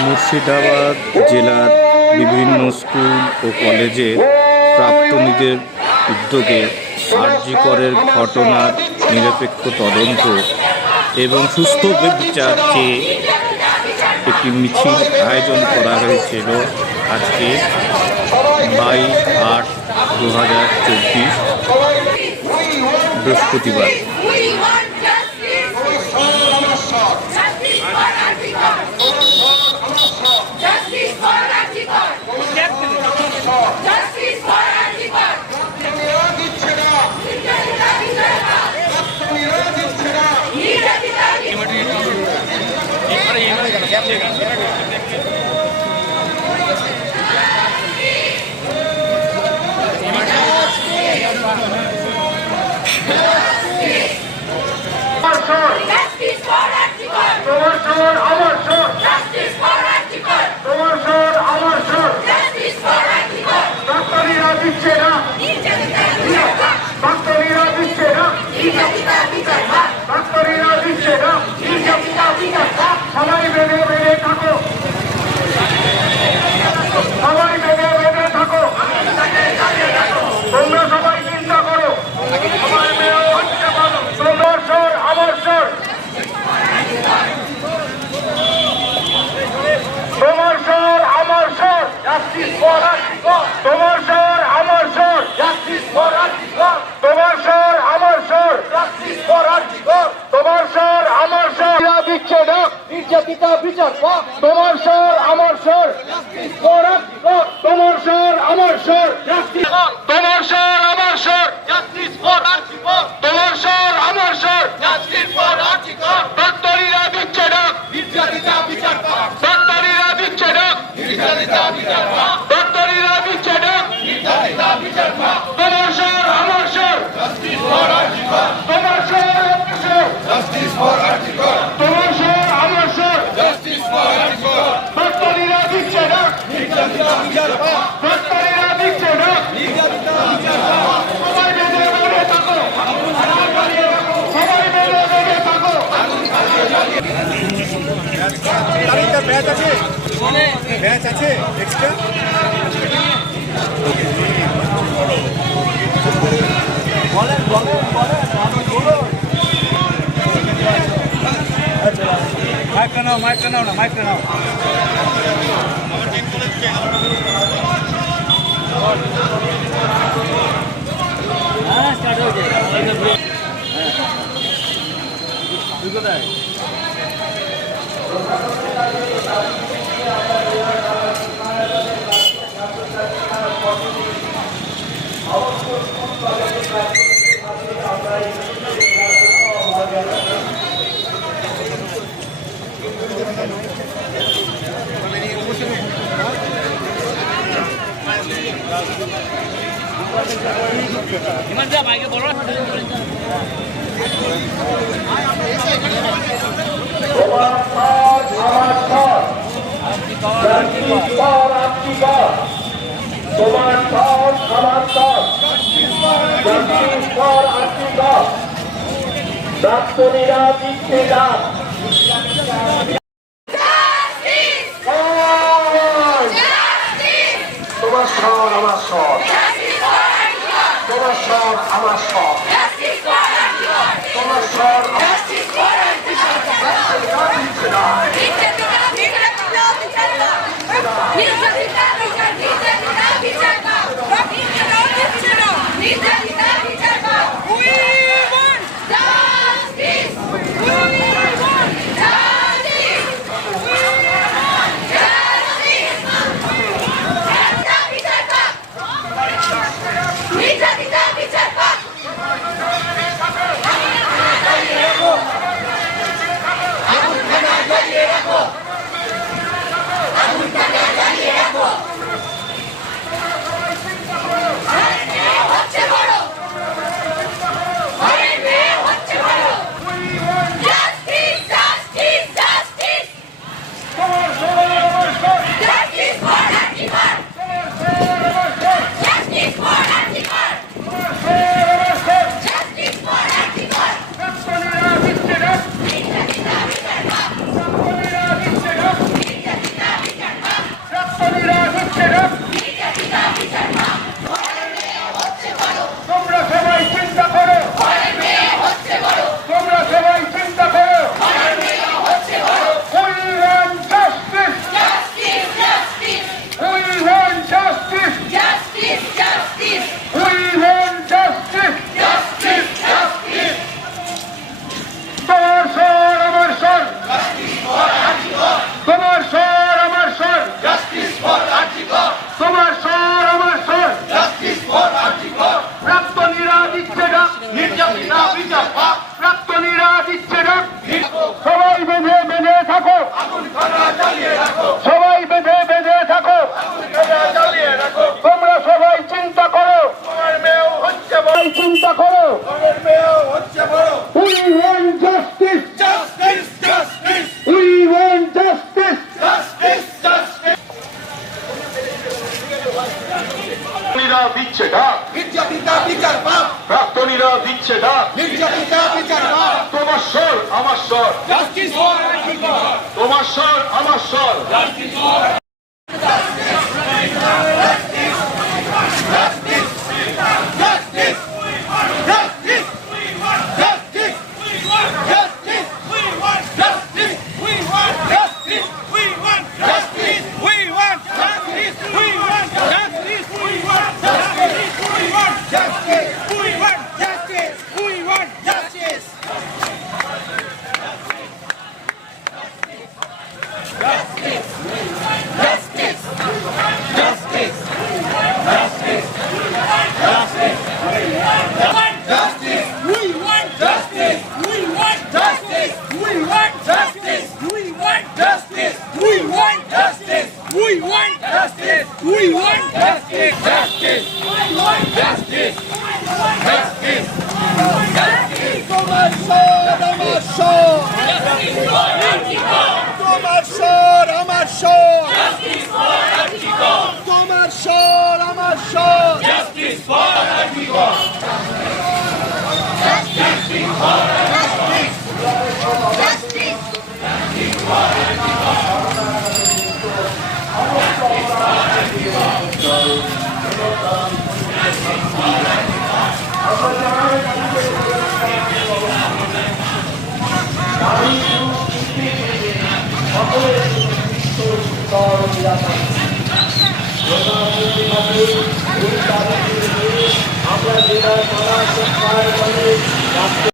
মুর্শিদাবাদ জেলার বিভিন্ন স্কুল ও কলেজে প্রাক্তনীদের উদ্যোগে আর.জি. করের ঘটনার নিরপেক্ষ তদন্ত এবং সুস্থ বিচার চেয়ে একটি মিছিল আয়োজন করা হয়েছিল আজকে 22/8/2024 বৃহস্পতিবার। সবাই বেঁধে বেঁধে থাকো, সবাই বেঁধে বেঁধে থাকো, তোমরা সবাই চিন্তা করো, সবাই মেয়েও হচ্ছে বলো, তোমার স্বর আমার স্বর, তোমার স্বর আমার স্বর, তোমার স্বর আমার স্বর, তোমার স্বর আমার স্বর, তোমার স্বর আমার স্বর, দিচ্ছে না নির্যাতিতা বিচার পাক, তোমার স্বর আমার স্বর, তোমার স্বর আমার স্বর, তোমার স্বর আমার স্বর, তোমার স্বর আমার স্বর, ডাক্তারিরা দিচ্ছে না নির্যাতিতা বিচার পাক, ডাক্তারিরা দিচ্ছে না নির্যাতিতা বিচার পাক, ডাক্তারিরা দিচ্ছে না নির্যাতিতা বিচার পাক, তোমার স্বর আমার স্বর, তোমার স্বর আমার স্বর, তোমার স্বর আমার স্বর, ডাক্তারিরা দিচ্ছে না নির্যাতিতা বিচার পাক, ডাক্তারিরা দিচ্ছে না নির্যাতিতা বিচার পাক, সবাই বেঁধে বেঁধে থাকো, সবাই বেঁধে বেঁধে থাকো। ব্যাচ আছে, ব্যাচ আছে এক্সট্রা, বলেন বলেন বলেন বলুন, মাইকটা নাও, মাইকটা নাও না, মাইকটা নাও। হ্যাঁ স্টার্ট হয়ে যায়। তুই কোথায়? ইমান যা ভাইকে বলো না। ডাক্তারিরা দিচ্ছে না তোমার স্বর আমার স্বর, তোমার স্বর আমার স্বর, তোমার স্বর নির্যাতিতা বিচার পাক। তোমার স্বর আমার স্বর, জাস্টিস ফর আরজিকর। তোমার স্বর আমার স্বর। আমরা